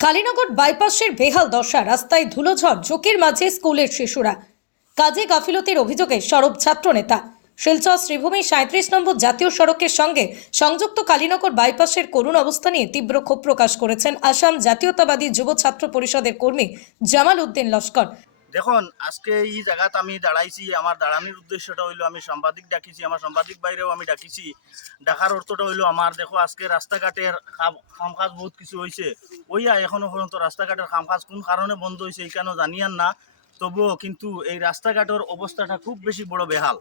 কালীনগর বাইপাসের বেহাল দশা, রাস্তায় ধুলোঝড়, ঝোঁকের মাঝে স্কুলের শিশুরা। কাজে গাফিলতির অভিযোগে সরব ছাত্রনেতা। শিলচর শ্রীভূমি সাঁত্রিশ নম্বর জাতীয় সড়কের সঙ্গে সংযুক্ত কালীনগর বাইপাসের করুণ অবস্থা নিয়ে তীব্র ক্ষোভ প্রকাশ করেছেন আসাম জাতীয়তাবাদী যুব ছাত্র পরিষদের কর্মী জামাল উদ্দিন লস্কর। দেখুন, আজকে এই জায়গাত আমি দাঁড়াইছি, আমার দাঁড়ানির উদ্দেশ্যটা হইল, আমি সাংবাদিক ডাকিছি, আমার সাংবাদিক বাইরেও আমি ডাকিছি। ডাকার অর্থটা হইল, আমার দেখো, আজকে রাস্তাঘাটের কামকাজ বহুত কিছু হয়েছে ওইয়া এখনও পর্যন্ত রাস্তাঘাটের কামকাজ কোন কারণে বন্ধ হয়েছে এইখানেও জানিয়ান না। তবুও কিন্তু এই রাস্তাঘাটের অবস্থাটা খুব বেশি বড় বেহাল।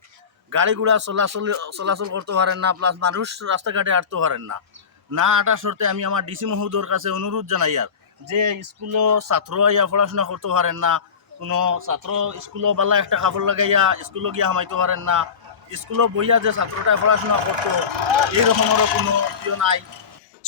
গাড়ি ঘোড়া চলাচল চলাচল করতে পারেন না প্লাস মানুষ রাস্তাঘাটে হাঁটতে পারেন না। না আটার শর্তে আমি আমার ডিসি মহোদয়ের কাছে অনুরোধ জানাই আর, যে স্কুলও ছাত্র আইয়া পড়াশোনা করতে পারেন না কোনো ছাত্র স্কুলও বালা একটা কাপড় লাগাইয়া স্কুলও গিয়া হামাইতে পারেন না। স্কুলও বইয়া যে ছাত্রটা পড়াশোনা করতো এই রকমেরও কোনো ইয়ে নাই?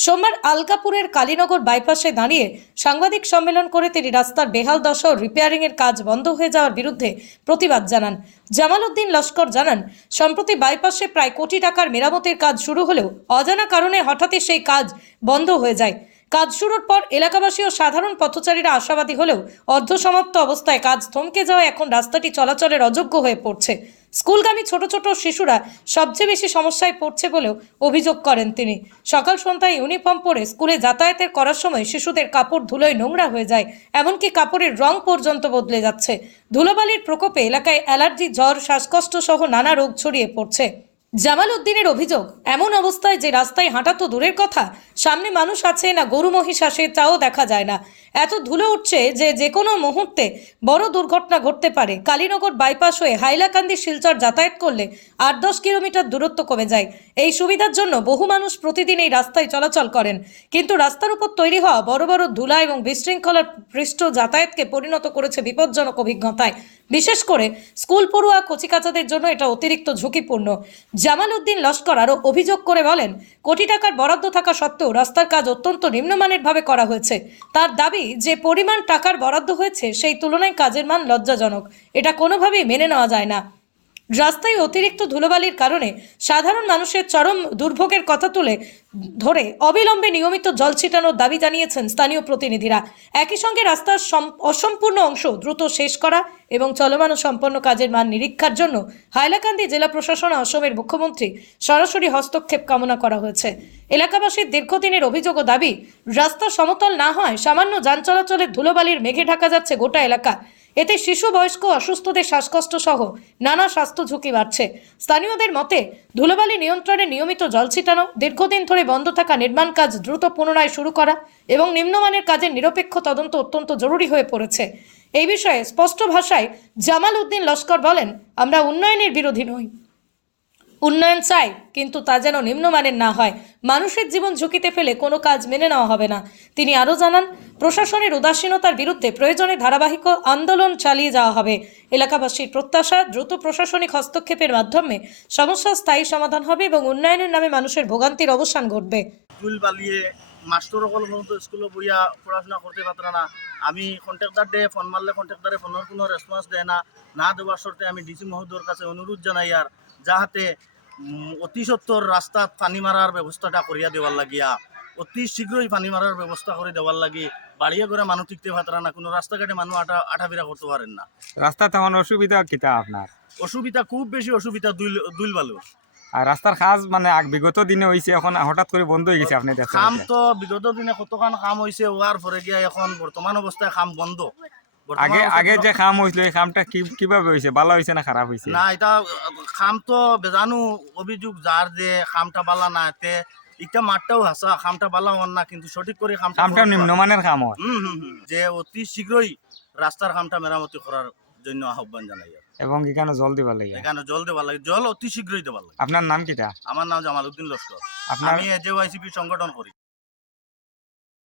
সোমবার আলকাপুরের কালীনগর বাইপাসে দাঁড়িয়ে সাংবাদিক সম্মেলন করে তিনি রাস্তার বেহাল দশা রিপেয়ারিং এর কাজ বন্ধ হয়ে যাওয়ার বিরুদ্ধে প্রতিবাদ জানান। জামাল উদ্দিন লস্কর জানান, সম্প্রতি বাইপাসে প্রায় কোটি টাকার মেরামতের কাজ শুরু হলেও অজানা কারণে হঠাৎই সেই কাজ বন্ধ হয়ে যায়। কাজ শুরুর পর এলাকাবাসী ও সাধারণ পথচারীরা আশাবাদী হলেও অর্ধসমাপ্ত অবস্থায় কাজ থমকে যাওয়ায় এখন রাস্তাটি চলাচলের অযোগ্য হয়ে পড়ছে। স্কুলগামী ছোট ছোট শিশুরা সবচেয়ে বেশি সমস্যায় পড়ছে বলেও অভিযোগ করেন তিনি। সকাল সন্ধ্যায় ইউনিফর্ম পরে স্কুলে যাতায়াতের করার সময় শিশুদের কাপড় ধুলোয় নোংরা হয়ে যায়, এমনকি কাপড়ের রং পর্যন্ত বদলে যাচ্ছে। ধুলোবালির প্রকোপে এলাকায় অ্যালার্জি, জ্বর, শ্বাসকষ্ট সহ নানা রোগ ছড়িয়ে পড়ছে। জামাল উদ্দিনের অভিযোগ, এমন অবস্থায় যে রাস্তায় হাঁটা তো দূরের কথা, সামনে মানুষ আছে না গরু মহিষ আসে তাও দেখা যায় না। এত ধুলো উঠছে যে যে কোনো মুহূর্তে বড় দুর্ঘটনা ঘটতে পারে। কালীনগর বাইপাস হয়ে হাইলাকান্দি শিলচর যাতায়াত করলে আট দশ কিলোমিটার দূরত্ব কমে যায়। এই সুবিধার জন্য বহু মানুষ প্রতিদিন এই রাস্তায় চলাচল করেন। কিন্তু রাস্তার উপর তৈরি হওয়া বড় বড় ধুলা এবং বিশৃঙ্খলার পৃষ্ঠ যাতায়াতকে পরিণত করেছে বিপজ্জনক অভিজ্ঞতায়। বিশেষ করে স্কুল পড়ুয়া কচিকাচাদের জন্য এটা অতিরিক্ত ঝুঁকিপূর্ণ। জামাল উদ্দিন লস্কর আরও অভিযোগ করে বলেন, কোটি টাকার বরাদ্দ থাকা সত্ত্বেও রাস্তার কাজ অত্যন্ত নিম্নমানেরভাবে করা হয়েছে। তার দাবি, যে পরিমাণ টাকার বরাদ্দ হয়েছে, সেই তুলনায় কাজের মান লজ্জাজনক। এটা কোনোভাবেই মেনে নেওয়া যায় না। রাস্তায় অতিরিক্ত ধুলোবালির কারণে সাধারণ মানুষের চরম দুর্ভোগের কথা তুলে ধরে অবিলম্বে নিয়মিত জল ছিটানোর দাবি জানিয়েছেন স্থানীয় প্রতিনিধিরা। একই সঙ্গে রাস্তার সম- অসম্পূর্ণ অংশ দ্রুত শেষ করা এবং চলমান সম্পন্ন কাজের মান নিরীক্ষার জন্য হাইলাকান্দি জেলা প্রশাসন অসমের মুখ্যমন্ত্রী সরাসরি হস্তক্ষেপ কামনা করা হয়েছে। এলাকাবাসীর দীর্ঘদিনের অভিযোগ ও দাবি, রাস্তা সমতল না হয় সামান্য যান চলাচলের ধুলোবালির মেঘে ঢাকা যাচ্ছে গোটা এলাকা। এতে শিশু বয়স্ক অসুস্থদের শ্বাসকষ্ট সহ নানা স্বাস্থ্য ঝুঁকি বাড়ছে। স্থানীয়দের মতে, ধুলোবালি নিয়ন্ত্রণে নিয়মিত জল ছিটানো, দীর্ঘদিন ধরে বন্ধ থাকা নির্মাণ কাজ দ্রুত পুনরায় শুরু করা এবং নিম্নমানের কাজের নিরপেক্ষ তদন্ত অত্যন্ত জরুরি হয়ে পড়েছে। এই বিষয়ে স্পষ্ট ভাষায় জামাল উদ্দিন লস্কর বলেন, আমরা উন্নয়নের বিরোধী নই। উন্নয়ন চাই, কিন্তু তা যেন নিম্নমানের না হয়। মানুষের জীবন ঝুঁকিতে ফেলে কোনো কাজ মেনে নেওয়া হবে না। তিনি আরও জানান, প্রশাসনের উদাসীনতার বিরুদ্ধে প্রয়োজনে ধারাবাহিক আন্দোলন চালিয়ে যাওয়া হবে। এলাকাবাসীর প্রত্যাশা, দ্রুত প্রশাসনিক হস্তক্ষেপের মাধ্যমে সমস্যার স্থায়ী সমাধান হবে এবং উন্নয়নের নামে মানুষের ভোগান্তির অবসান ঘটবে। বালিয়ে মাস্টার সকল পর্যন্ত স্কুলে বইয়া পড়াশোনা করতে পারত না। আমি কন্ট্রাক্টার দে, ফোন মারলে কন্ট্রাক্টারে ফোনের কোনো রেসপন্স দেয় না। না দেওয়ার শর্তে আমি ডিসি মহোদয়ের কাছে অনুরোধ জানাই আর, যাহাতে অতি সত্তর রাস্তাত পানি মারার ব্যবস্থাটা করিয়া দেওয়ার লাগিয়া অতি শীঘ্রই পানি মারার ব্যবস্থা করে দেওয়ার লাগি বাড়িয়ে করে মানুষ টিকতে পারত না কোনো রাস্তাঘাটে মানুষ আটা আঠাফিরা করতে পারেন না। রাস্তা তেমন অসুবিধা কিতা আপনার অসুবিধা খুব বেশি অসুবিধা দুইল দুইল বালু। আর রাস্তার কাজ মানে আগ বিগত দিনে হয়েছে এখন হঠাৎ করে বন্ধ হয়ে গেছে আপনি কাম। তো বিগত দিনে কতখান কাম হয়েছে হওয়ার পরে গিয়া এখন বর্তমান অবস্থায় কাম বন্ধ। আগে আগে যে কাম হয়েছিল এই কামটা কি কীভাবে হয়েছে ভালো হয়েছে না খারাপ হয়েছে না এটা খাম তো বেজানো অভিযোগ যার যে খামটা বালা না এতে ইটা মাঠটাও হাসা খামটা বালা হন না কিন্তু সঠিক করে খামটা নিম্নমানের কাম হয়। যে অতি শীঘ্রই রাস্তার খামটা মেরামতি করার জন্য আহ্বান জানাই এবং এখানে জল দিবার লাগে। এখানে জল দেওয়ার লাগে। জল অতি শীঘ্রই দেওয়ার লাগে। আপনার নাম কিটা আমার নাম জামাল উদ্দিন লস্কর আমি এজেওয়াইসিপি সংগঠন করি